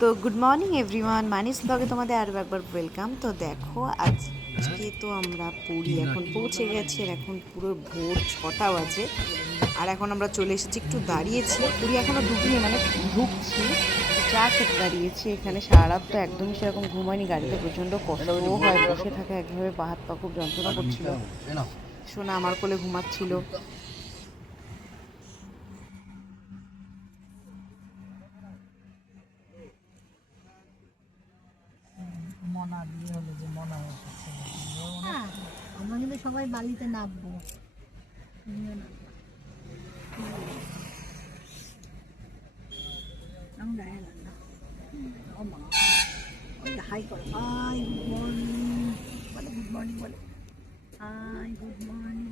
তো good morning everyone, মানিস ব্লগে তোমাদের আরও একবার ওয়েলকাম। তো দেখো আজকে তো আমরা পুরী এখন পৌঁছে গেছি, আর এখন পুরো ভোর 6টা বাজে। আর এখন আমরা চলে এসেছি, একটু দাঁড়িয়েছি, পুরী এখনও ঢুকিনি, মানে ঢুকছি, চা খেতে দাঁড়িয়েছি এখানে। সারা রাত তো একদমই সেরকম ঘুমায়নি, গাড়িতে প্রচণ্ড কষ্টও হয়, বসে থাকা একভাবে পা হাত পা খুব যন্ত্রণা করছিল। সোনা আমার কোলে ঘুমাচ্ছিল। আমরা কিন্তু সবাই বালিতে নামবো। হাই করে, হাই গুড মর্নিং বলে, গুড মর্নিং বলে, হাই গুড মর্নিং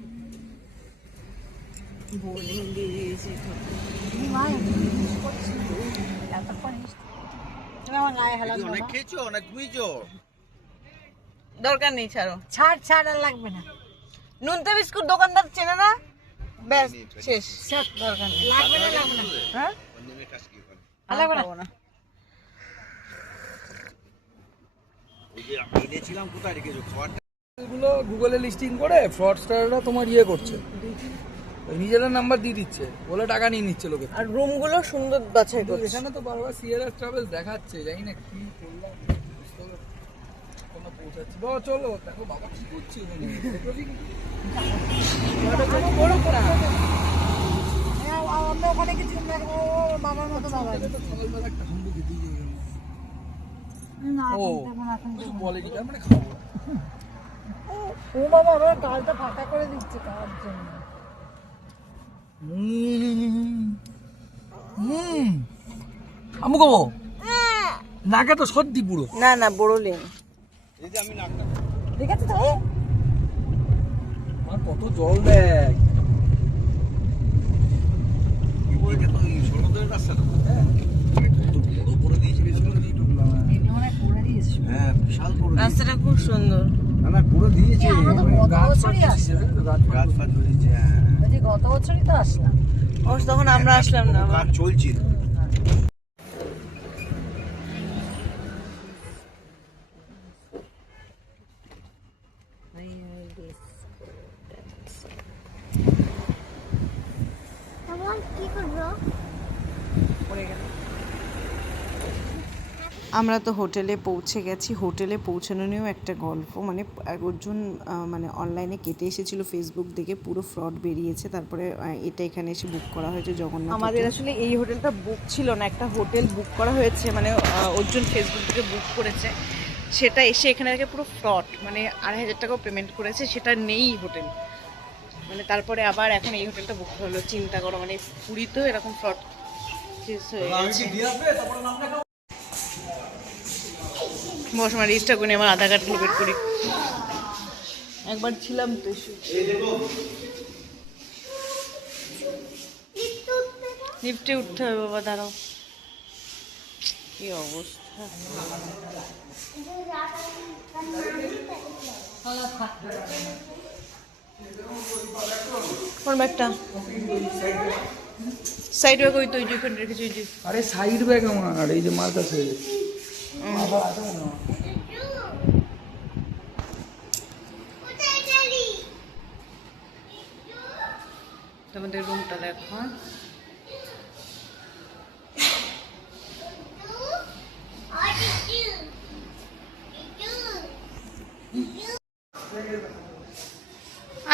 বলে দিয়েছে। আমার গায়ে হেলা অনেক খেয়েছো, অনেক ঘুমিয়েছো। দরকার নেই, ছাড়ো, ছাড় ছাড়, আর লাগবে না। নুনতে বিস্কুট দোকানদার চেনে না, ব্যাস শেষ, দরকার নেই। লাগবে না, লাগবে না, হ্যাঁ লাগবে না। ওই যে আমি এনেছিলাম, কোথায় রেখেছো খাবারটা? এগুলো গুগলে লিস্টিং করে ফ্রডস্টাররা তোমার ইয়ে করছে, ওই নিজেদের নাম্বার দিয়ে দিচ্ছে, বলে টাকা নিয়ে নিচ্ছে লোকে। আর রুমগুলো সুন্দর বাছাই করছে। এখানে তো বারবার সিআরএস ট্রাভেলস দেখাচ্ছে, জানি না কি করলাম, পৌঁছাচ্ছি। বাবা চলো, দেখো বাবা কি করছে ওখানে। আমরা ওখানে কিছু বাবার মতো বাবা তো সকালবেলা একটা হাম্বু খেতে গিয়ে ও কিছু বলেনি, তার মানে খাবো। ও বাবা, আমার গালটা ফাঁকা করে দিচ্ছে খাওয়ার জন্য। আমু খাবো নাকে তো সর্দি পুরো। না না, বড়লেন এই যে আমি নাকটা দেখেছো তো? আমার কত জল দেয়। এটা তো এই সর্বদলের রাস্তা তো। হ্যাঁ, কত বড় করে দিয়েছে, বেশ করে দিয়ে ঢুকলাম। হ্যাঁ, বিশাল বড় রাস্তাটা খুব সুন্দর। না না, করে দিয়েছে। আমরা তো গত বছরই আসলাম। গাছ ফাছ হয়েছে। হ্যাঁ, বলছি গত বছরই তো আসলাম। অবশ্য তখন আমরা আসলাম না। কাজ চলছিল। আমরা তো হোটেলে পৌঁছে গেছি। হোটেলে পৌঁছানো নিয়েও একটা গল্প, মানে একজন মানে অনলাইনে কেটে এসেছিল ফেসবুক দেখে, পুরো ফ্রড বেরিয়েছে। তারপরে এটা এখানে এসে বুক করা হয়েছে জগন্নাথ। আমাদের আসলে এই হোটেলটা বুক ছিল না, একটা হোটেল বুক করা হয়েছে, মানে অর্জুন ফেসবুক থেকে বুক করেছে, সেটা এসে এখানে দেখে পুরো ফ্রড, মানে 2,500 টাকাও পেমেন্ট করেছে, সেটা নেই হোটেল। মানে তারপরে আবার এখন এই হোটেলটা বুক হলো। চিন্তা করো, মানে পুরীতেও এরকম ফ্রড শেষ হয়ে গেছে। বস, আমার রেজিস্টার করে আমার আধার কার্ডগুলো বের করি। একবার ছিলাম তো, লিফটে উঠতে হবে বাবা, দাঁড়াও, কি অবস্থা। কোন ব্যাগটা? সাইড ব্যাগ ওই তো, ওই যে ওখানে রেখেছি, ওই যে। আরে সাইড ব্যাগ আমার, এই যে মার কাছে তোমাদের রুমটা দেখো।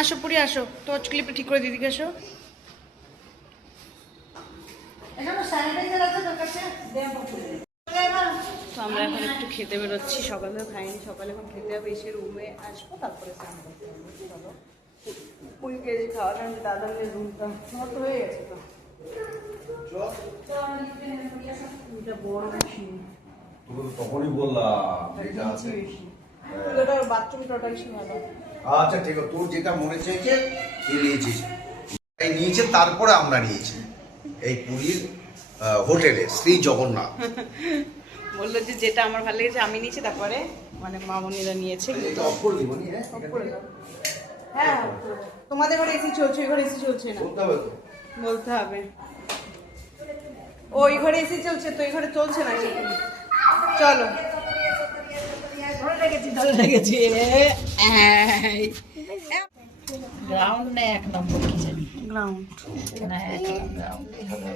আসো পুরি, আসো, টর্চ ক্লিপটা ঠিক করে দিদিকে, আসো। তো আমরা এখন একটু খেতে বেরোচ্ছি, সকালেও খাইনি, সকালে এখন খেতে হবে, এসে রুমে আসবো, তারপরে স্নান করতে হবে। চলো, পুরি কেজি খাওয়া, কারণ দাদাদের রুমটা মতো হয়ে গেছে। তো বড় বেশি, তখনই বললাম এটা আছে। বাথরুম টোটাল ভালো। আচ্ছা ঠিক আছে, তোর যেটা মনে চাইছে তুই নিয়েছিস, এই নিয়েছে, তারপরে আমরা নিয়েছি এই পুরীর হোটেলে শ্রী জগন্নাথ। বললো যে যেটা আমার ভালো লেগেছে আমি নিয়েছি, তারপরে মানে মামনিরা নিয়েছে। হ্যাঁ, তোমাদের ঘরে এসি চলছে, ওই ঘরে এসি চলছে না, বলতে হবে। ওই ঘরে এসি চলছে তো এই ঘরে চলছে না। চলো ধরে রেখেছি গ্রাউন্ড না 1 নম্বর কি জানি গ্রাউন্ড না 1 গ্রাউন্ড হবে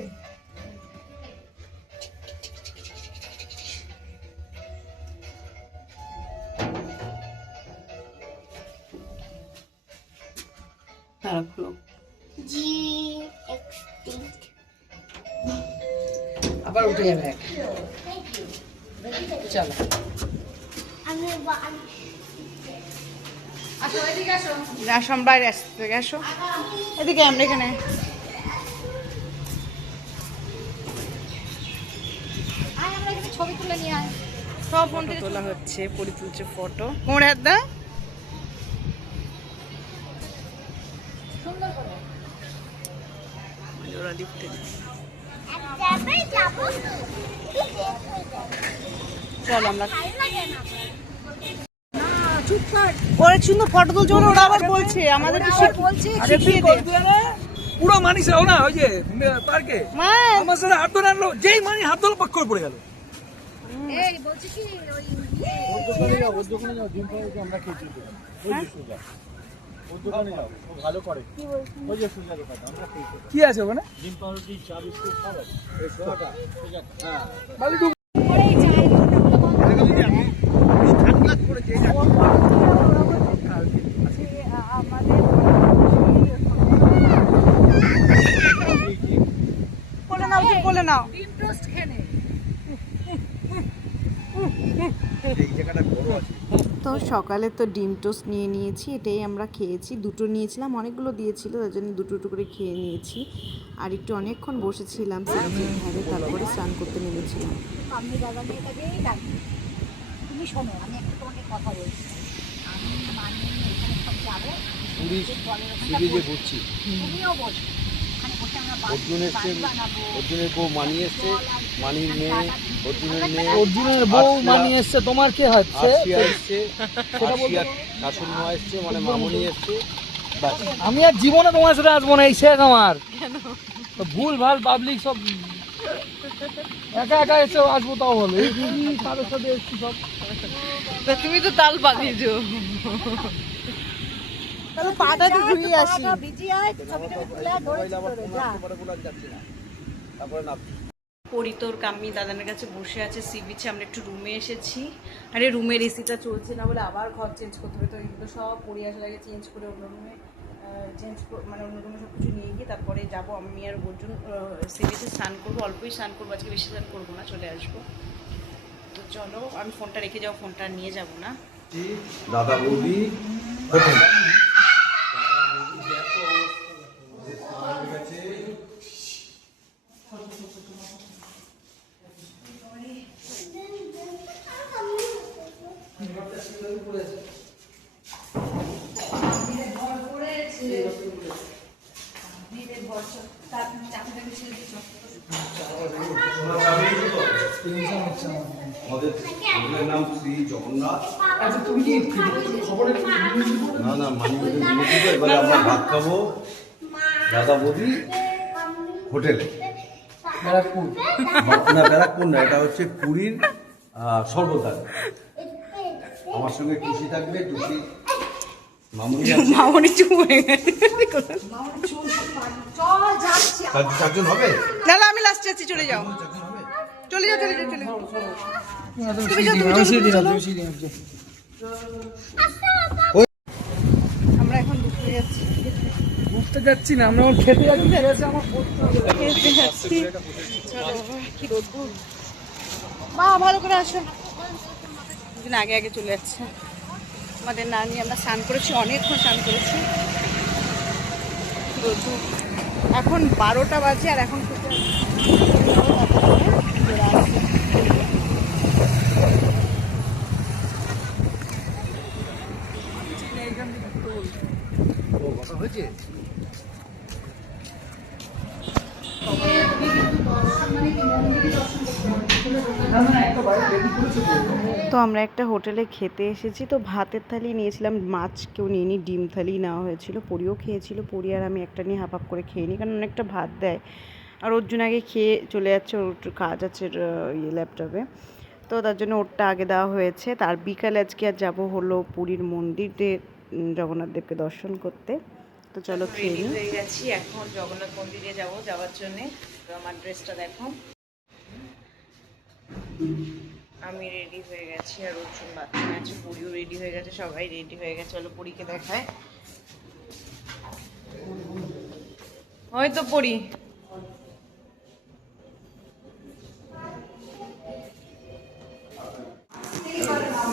তারপর আবার উঠে যাবে চলো আসো আমরা বাইরে আসতে আসো এদিকে আমরা এখানে ছবি তুলে নিয়ে আয় সব ফটো তোলা হচ্ছে পরি তুলছে ফটো কোমরে হাত দা সুন্দর করে ওরা লিখতে চল আমরা ওরা সুন্দর ফটো তুলছে বলে ওরা আবার বলছে আমাদের বলছে আরে তুই করবি না পুরো মানিস না ওই যে পার্কে মা আমার সাথে হাত ধরে আনলো যেই মানি হাত ধরে পাক করে পড়ে গেল এই বলছি কি ওই কি আছে ওখানে বালি ডুব- বলে নাও তুই বলে নাও ডিম টোস্ট খেনে তো সকালে তো ডিম টোস্ট নিয়ে নিয়েছি এটাই আমরা খেয়েছি দুটো নিয়েছিলাম অনেকগুলো দিয়েছিল তার জন্য দুটো দুটো করে খেয়ে নিয়েছি আর একটু অনেকক্ষণ বসেছিলাম সিরিজের ধারে তারপরে স্নান করতে নেমেছিলাম আমি বাবা মেয়ের কাছেই ডাকি তুমি শোনো আমি একটা তোমাকে কথা বলছি আমি মানে এখানে সব যাবো সিরিজে ঘুরছি তুমিও বসো ওখানে বসে আমরা অর্জুন এসছে বানাবো অর্জুনের বউ মানি এসছে মানির মেয়ে অর্জুনের মেয়ে অর্জুনের বউ মানি এসছে তোমার কে হচ্ছে আরশিয়া এসছে আরশিয়ার শাশুড়ি মা এসছে মানে মামনি এসছে ব্যাস আমি আর জীবনে তোমার সাথে আসবো না এই শেখ আমার তো ভুল ভাল পাবলিক সব একা একা এসে আসবো তাও হলো এই দিদি কারোর সাথে এসছি সব তুমি তো তাল বাগিয়েছো তাহলে পাটা তো ধুই আসি বিজি হয় ছবি টবি তুলে ধরেছি তোরে যা তারপরে নামছি পরিতোর কাম্মি দাদানের কাছে বসে আছে সি বিচে আমরা একটু রুমে এসেছি আরে রুমের এসিটা চলছে না বলে আবার ঘর চেঞ্জ করতে হবে তো এগুলো সব পরি আসার আগে চেঞ্জ করে অন্য রুমে মানে অন্য রুমে সব কিছু নিয়ে গিয়ে তারপরে যাবো আমি আর অর্জুন সি বিচে স্নান করবো অল্পই স্নান করবো আজকে বেশি স্নান করবো না চলে আসবো তো চলো আমি ফোনটা রেখে যাবো ফোনটা নিয়ে যাবো না দাদা বৌদি হোটেল আমাদের হোটেলের নাম শ্রী জগন্নাথ আচ্ছা তুমি কি খবরে না না মানি এবারে আমরা ভাত খাবো দাদা বৌদি হোটেলে ব্যারাকপুর না ব্যারাকপুর না এটা হচ্ছে পুরীর সর্বদার আমার সঙ্গে টুসি থাকবে টুসি মামুনি আছে। মামনি চুপ হয়ে গেছে চারজন হবে না না আমি লাস্টে আছি চলে যাও চারজন হবে চলে যাও চলে যাও চলে যাও আমরা এখন ঢুকতে যাচ্ছি ঘুরতে যাচ্ছি না আমরা এখন খেতে যাচ্ছি খেতে আমার খেতে যাচ্ছি চলো কি রোদ্দুর মা ভালো করে আসো দিন আগে আগে চলে যাচ্ছে আমাদের নানি আমরা স্নান করেছি অনেকক্ষণ স্নান করেছি কি রোদ্দুর এখন 12টা বাজে আর এখন খেতে হয়েছে তো আমরা একটা হোটেলে খেতে এসেছি তো ভাতের থালি নিয়েছিলাম মাছ কেউ নিয়ে ডিম থালি নেওয়া হয়েছিল পরিও খেয়েছিল পরি আর আমি একটা নিয়ে হাফ করে খেয়ে নিই কারণ অনেকটা ভাত দেয় আর অর্জুন আগে খেয়ে চলে যাচ্ছে ওর একটু কাজ আছে ল্যাপটপে তো তার জন্য ওরটা আগে দেওয়া হয়েছে। তার বিকালে আজকে আর যাবো হলো পুরীর মন্দিরে জগন্নাথ দেবকে দর্শন করতে। তো চলো খেয়ে নিই। হয়ে গেছি, এখন জগন্নাথ মন্দিরে যাওয়ার জন্যে। তো আমার ড্রেসটা দেখো, আমি রেডি হয়ে গেছি আর অর্জুন বাথরুমে আছে, পুরীও রেডি হয়ে গেছে, সবাই রেডি হয়ে গেছে। চলো পুরীকে দেখায়। হয়তো পুরী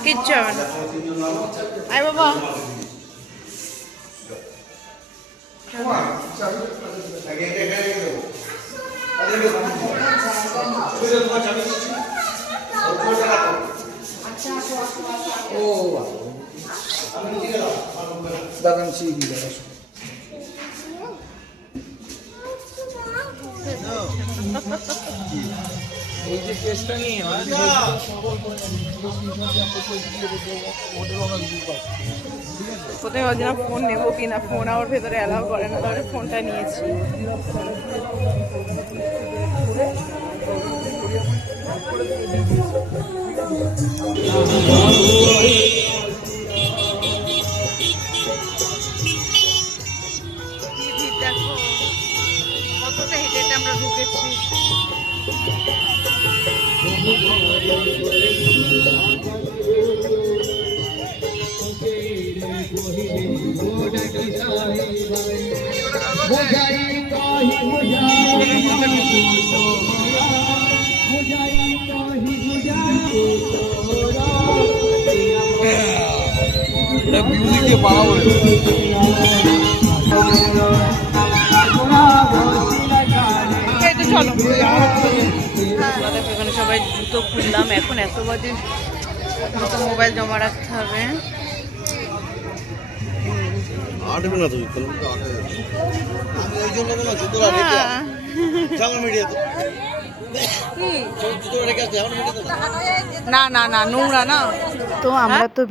কিচ্ছু হবে না। আয় বাবা, এই যে কেসটা নিয়ে কোথায় অজানা ফোন নেবো কিনা, ফোন আমার ভেতরে অ্যালাউ করে না, তাহলে ফোনটা নিয়েছি। দেখো কতটা হেঁটে হেঁটে আমরা ঢুকেছি। মিউজিক দিয়ে বাড়াবো। চলো এখানে সবাই জুতো খুললাম, এখন এত বাজে, জুতো মোবাইল জমা রাখতে হবে। আটবে না তুমি আমি ওই জন্য না জুতোটা রেখে যেমন মিডিয়া তো জুতোটা রেখে আসতে যেমন মিডিয়া না না না, নোংরা না। তো আমরা তো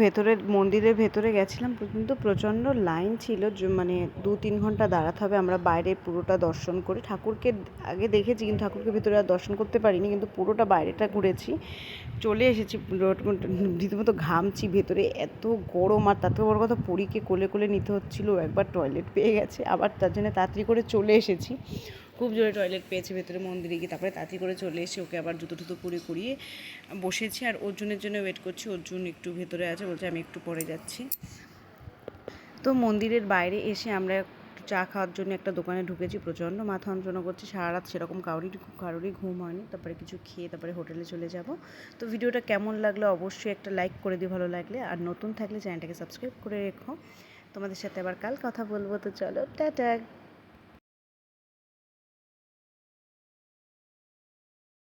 মন্দিরের ভেতরে গেছিলাম, কিন্তু প্রচণ্ড লাইন ছিল, মানে 2-3 ঘন্টা দাঁড়াতে হবে। আমরা বাইরে পুরোটা দর্শন করি, ঠাকুরকে আগে দেখেছি কিন্তু ঠাকুরকে ভেতরে আর দর্শন করতে পারিনি, কিন্তু পুরোটা বাইরেটা ঘুরেছি, চলে এসেছি। রীতিমতো ঘামছি, ভেতরে এত গরম, আর তাতে বড় কথা পুরীকে কোলে কোলে নিতে হচ্ছিলো। একবার টয়লেট পেয়ে গেছে, আবার তার জন্য তাড়াতাড়ি করে চলে এসেছি। খুব জোরে টয়লেট পেয়েছে ভেতরে মন্দিরে গিয়ে, তারপরে তাড়াতাড়ি করে চলে এসে ওকে আবার জুতো টুতো পরে করিয়ে বসেছি। আর অর্জুনের জন্য ওয়েট করছি, অর্জুন একটু ভেতরে আছে, বলছে আমি একটু পরে যাচ্ছি। তো মন্দিরের বাইরে এসে আমরা চা খাওয়ার জন্য একটা দোকানে ঢুকেছি। প্রচণ্ড মাথা যন্ত্রণা করছে, সারা রাত সেরকম কারোরই ঘুম হয়নি। তারপরে কিছু খেয়ে তারপরে হোটেলে চলে যাব। তো ভিডিওটা কেমন লাগলো অবশ্যই একটা লাইক করে দিও ভালো লাগলে, আর নতুন থাকলে চ্যানেলটাকে সাবস্ক্রাইব করে রেখো। তোমাদের সাথে আবার কাল কথা বলবো। তো চলো টাটা।